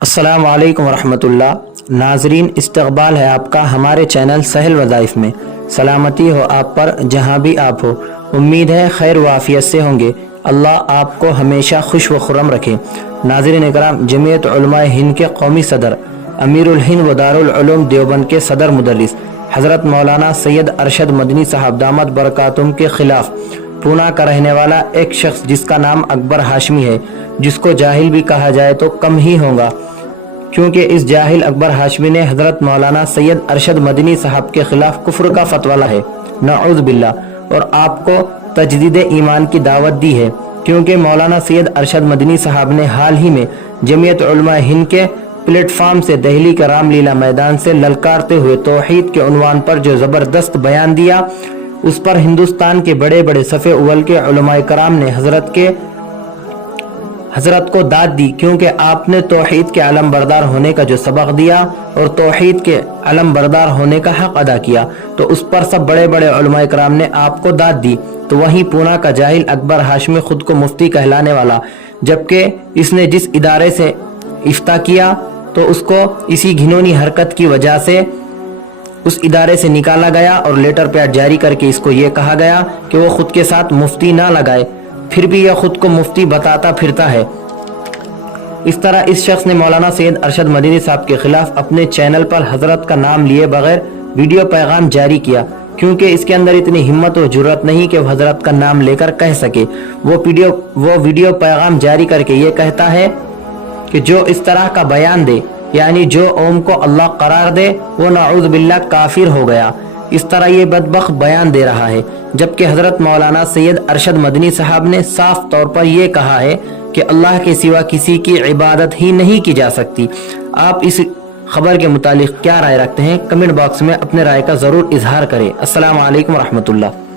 السلام علیکم ورحمۃ اللہ ناظرین، استقبال ہے آپ کا ہمارے چینل سہل وظائف میں۔ سلامتی ہو آپ پر جہاں بھی آپ ہو، امید ہے خیر و عافیت سے ہوں گے۔ اللہ آپ کو ہمیشہ خوش و خرم رکھے۔ ناظرین اکرام، جمعیت علماء ہند کے قومی صدر، امیر الہند و دارالعلوم دیوبند کے صدر مدرس حضرت مولانا سید ارشد مدنی صاحب دامت برکاتہم کے خلاف پونا کا رہنے والا ایک شخص جس کا نام اکبر ہاشمی ہے، جس کو جاہل بھی کہا جائے تو کم ہی ہوگا، کیونکہ اس جاہل اکبر ہاشمی نے حضرت مولانا سید ارشد مدنی صاحب کے خلاف کفر کا فتویٰ ہے، نعوذ باللہ، اور آپ کو تجدید ایمان کی دعوت دی ہے، کیونکہ مولانا سید ارشد مدنی صاحب نے حال ہی میں جمعیت علماء ہند کے پلیٹ فارم سے دہلی کے رام لیلا میدان سے للکارتے ہوئے توحید کے عنوان پر جو زبردست بیان دیا، اس پر ہندوستان کے بڑے بڑے صف اول کے علماء کرام نے حضرت کو داد دی، کیونکہ آپ نے توحید کے علم بردار ہونے کا جو سبق دیا اور توحید کے علم بردار ہونے کا حق ادا کیا، تو اس پر سب بڑے بڑے علماء کرام نے آپ کو داد دی۔ تو وہیں پونا کا جاہل اکبر ہاشمی خود کو مفتی کہلانے والا، جبکہ اس نے جس ادارے سے افتاء کیا تو اس کو اسی گھنونی حرکت کی وجہ سے اس ادارے سے نکالا گیا اور لیٹر پیڈ جاری کر کے اس کو یہ کہا گیا کہ وہ خود کے ساتھ مفتی نہ لگائے، پھر بھی یہ خود کو مفتی بتاتا پھرتا ہے۔ اس طرح اس شخص نے مولانا سید ارشد مدنی صاحب کے خلاف اپنے چینل پر حضرت کا نام لیے بغیر ویڈیو پیغام جاری کیا، کیونکہ اس کے اندر اتنی ہمت و جرات نہیں کہ وہ حضرت کا نام لے کر کہہ سکے۔ وہ ویڈیو پیغام جاری کر کے یہ کہتا ہے کہ جو اس طرح کا بیان دے، یعنی جو اوم کو اللہ قرار دے، وہ نعوذ باللہ کافر ہو گیا۔ اس طرح یہ بدبخت بیان دے رہا ہے، جبکہ حضرت مولانا سید ارشد مدنی صاحب نے صاف طور پر یہ کہا ہے کہ اللہ کے سوا کسی کی عبادت ہی نہیں کی جا سکتی۔ آپ اس خبر کے متعلق کیا رائے رکھتے ہیں؟ کمنٹ باکس میں اپنے رائے کا ضرور اظہار کریں۔ السلام علیکم ورحمۃ اللہ۔